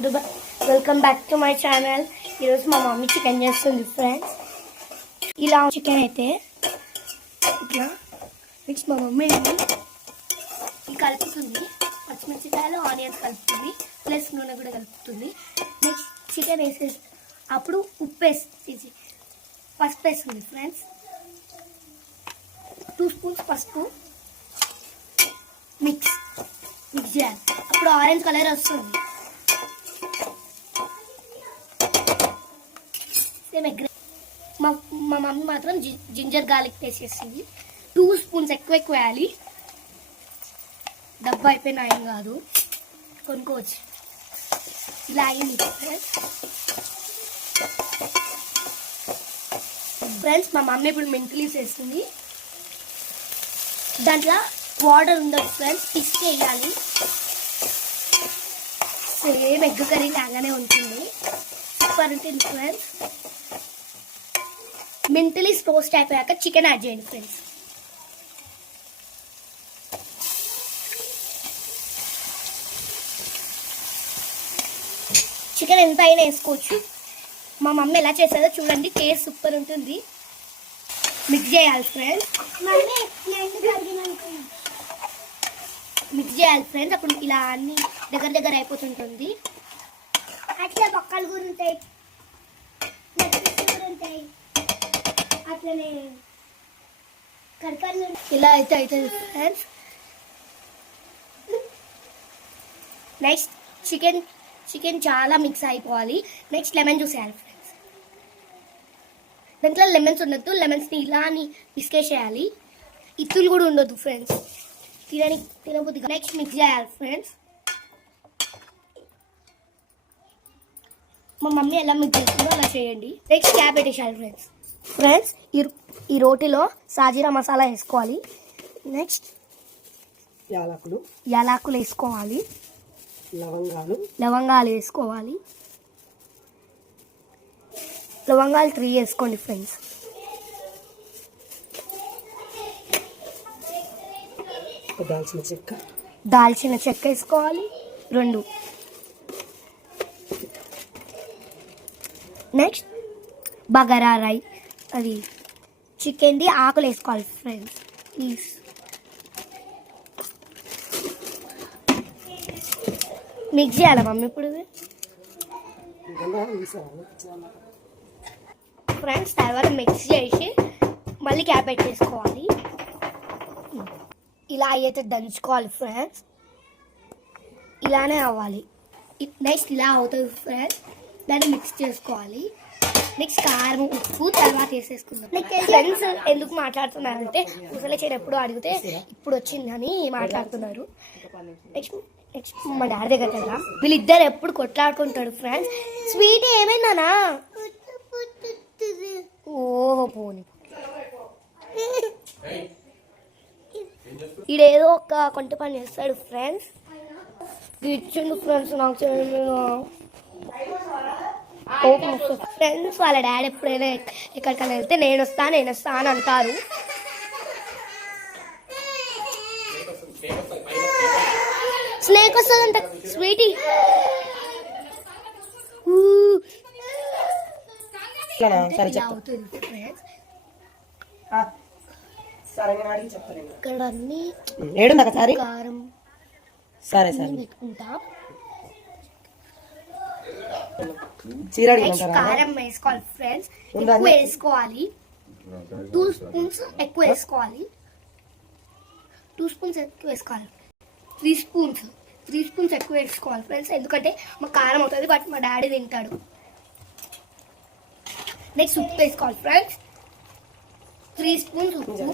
Welcome back to my channel. ఈరోజు మా mummy chicken చేస్తుంది ఫ్రెండ్స్. ఇలా చికెన్ అయితే ఇట్లా నెక్స్ట్ మా మమ్మీ కలుపుతుంది. పచ్చిమిరపకాయలు ఆనియన్స్ కలుపుతుంది, ప్లస్ నూనె కూడా కలుపుతుంది. నెక్స్ట్ చికెన్ వేసేసి అప్పుడు ఉప్పు వేసి పసుపు వేస్తుంది ఫ్రెండ్స్. 2 స్పూన్స్ పసుపు మిక్స్ చేయాలి. అప్పుడు ఆరెంజ్ కలర్ వస్తుంది. మా మమ్మీ మాత్రం జింజర్ గార్లిక్ పేస్ట్ చేసింది. 2 స్పూన్స్ ఎక్కువ వేయాలి. డబ్బా అయిపోయినా ఏం కాదు, కొనుక్కోవచ్చు. ఇలా అయింది ఫ్రెండ్స్. మా మమ్మీ ఇప్పుడు మెంతులు వేస్తుంది. దాంట్లో వాటర్ ఉండదు ఫ్రెండ్స్, పిసికి వేయాలి. సేమ్ ఎగ్ కర్రీ లాగానే ఉంటుంది, సూపర్ ఉంటుంది ఫ్రెండ్స్. మెంతులు రోస్ట్ అయిపోయాక చికెన్ యాడ్ చేయండి ఫ్రెండ్స్. చికెన్ ఎంత అయినా వేసుకోవచ్చు. మా మమ్మీ ఎలా చేస్తుందో చూడండి, టేస్ట్ సూపర్ ఉంటుంది. మిక్స్ చేయాలి ఫ్రెండ్స్, మిక్స్ చేయాలి ఫ్రెండ్స్. అప్పుడు ఇలా అన్ని దగ్గర అయిపోతుంటుంది. అట్లా పక్కలు కూడా ఉంటాయి, అట్లనే కడపలు ఇలా అయితే అవుతుంది ఫ్రెండ్స్. నెక్స్ట్ చికెన్ చాలా మిక్స్ అయిపోవాలి. నెక్స్ట్ లెమన్ జ్యూస్ వేయాలి ఫ్రెండ్స్. దాంట్లో లెమన్స్ ఉండొద్దు, లెమన్స్ని ఇలా అని పిసికేసేయాలి. ఇత్తులు కూడా ఉండొద్దు ఫ్రెండ్స్, తినబుద్ది. నెక్స్ట్ మిక్స్ చేయాలి ఫ్రెండ్స్. మా మమ్మీ ఎలా మిక్స్ చేస్తుందో అలా చేయండి. నెక్స్ట్ క్యాప్ పెట్టేసేయాలి ఫ్రెండ్స్. ఈ రోటీలో సాజీరా మసాలా వేసుకోవాలి. నెక్స్ట్ యాలకులు వేసుకోవాలి, లవంగాలు వేసుకోవాలి. లవంగాలు 3 వేసుకోండి ఫ్రెండ్స్. దాల్చిన చెక్క వేసుకోవాలి 2. నెక్స్ట్ బగారా రైస్, అది చికెన్ది ఆకులు వేసుకోవాలి ఫ్రెండ్స్. ప్లీజ్ మిక్స్ చేయాలి మమ్మీ ఇప్పుడు ఫ్రెండ్స్. తర్వాత మిక్స్ చేసి మళ్ళీ క్యాప్ పెట్టేసుకోవాలి. ఇలా అయితే దంచుకోవాలి ఫ్రెండ్స్, ఇలానే అవ్వాలి. నెక్స్ట్ ఇలా అవుతుంది ఫ్రెండ్స్. దాన్ని మిక్స్ చేసుకోవాలి. నెక్స్ట్ కారం ఉప్పు తర్వాత వేసేసుకుందాం. ఫ్రెండ్స్ ఎందుకు మాట్లాడుతున్నారంటే ముసలి చెడు ఎప్పుడు అడిగితే ఇప్పుడు వచ్చిందని మాట్లాడుతున్నారు. నెక్స్ట్ మా డాడీ దగ్గర కదా, వీళ్ళిద్దరు ఎప్పుడు కొట్లాడుకుంటాడు ఫ్రెండ్స్. స్వీట్ ఏమైందనా? ఓహో పోనీ, ఈడేదో ఒక కొంట పని చేస్తాడు ఫ్రెండ్స్. గిచ్చిండు ఫ్రెండ్స్ నాకు ఫ్రెండ్స్. వాళ్ళ డాడీ ఎప్పుడైనా ఎక్కడికైనా వెళ్తే నేను వస్తా అని అంటారు. స్నేక్ వస్తుందంట స్వీటీ. ఇక్కడ అన్ని కారం పెట్టుకుంటా. కారం వేసుకోవాలి ఫ్రెండ్స్, ఎక్కువ వేసుకోవాలి. 2 స్పూన్స్ ఎక్కువ వేసుకోవాలి. 2 స్పూన్స్ ఎక్కువ వేసుకోవాలి. 3 స్పూన్స్ ఎక్కువ వేసుకోవాలి ఫ్రెండ్స్, ఎందుకంటే మా కారం అవుతుంది బట్ మా డాడీ తింటాడు. నెక్స్ట్ ఉప్పు వేసుకోవాలి ఫ్రెండ్స్. 3 స్పూన్స్ ఉప్పు.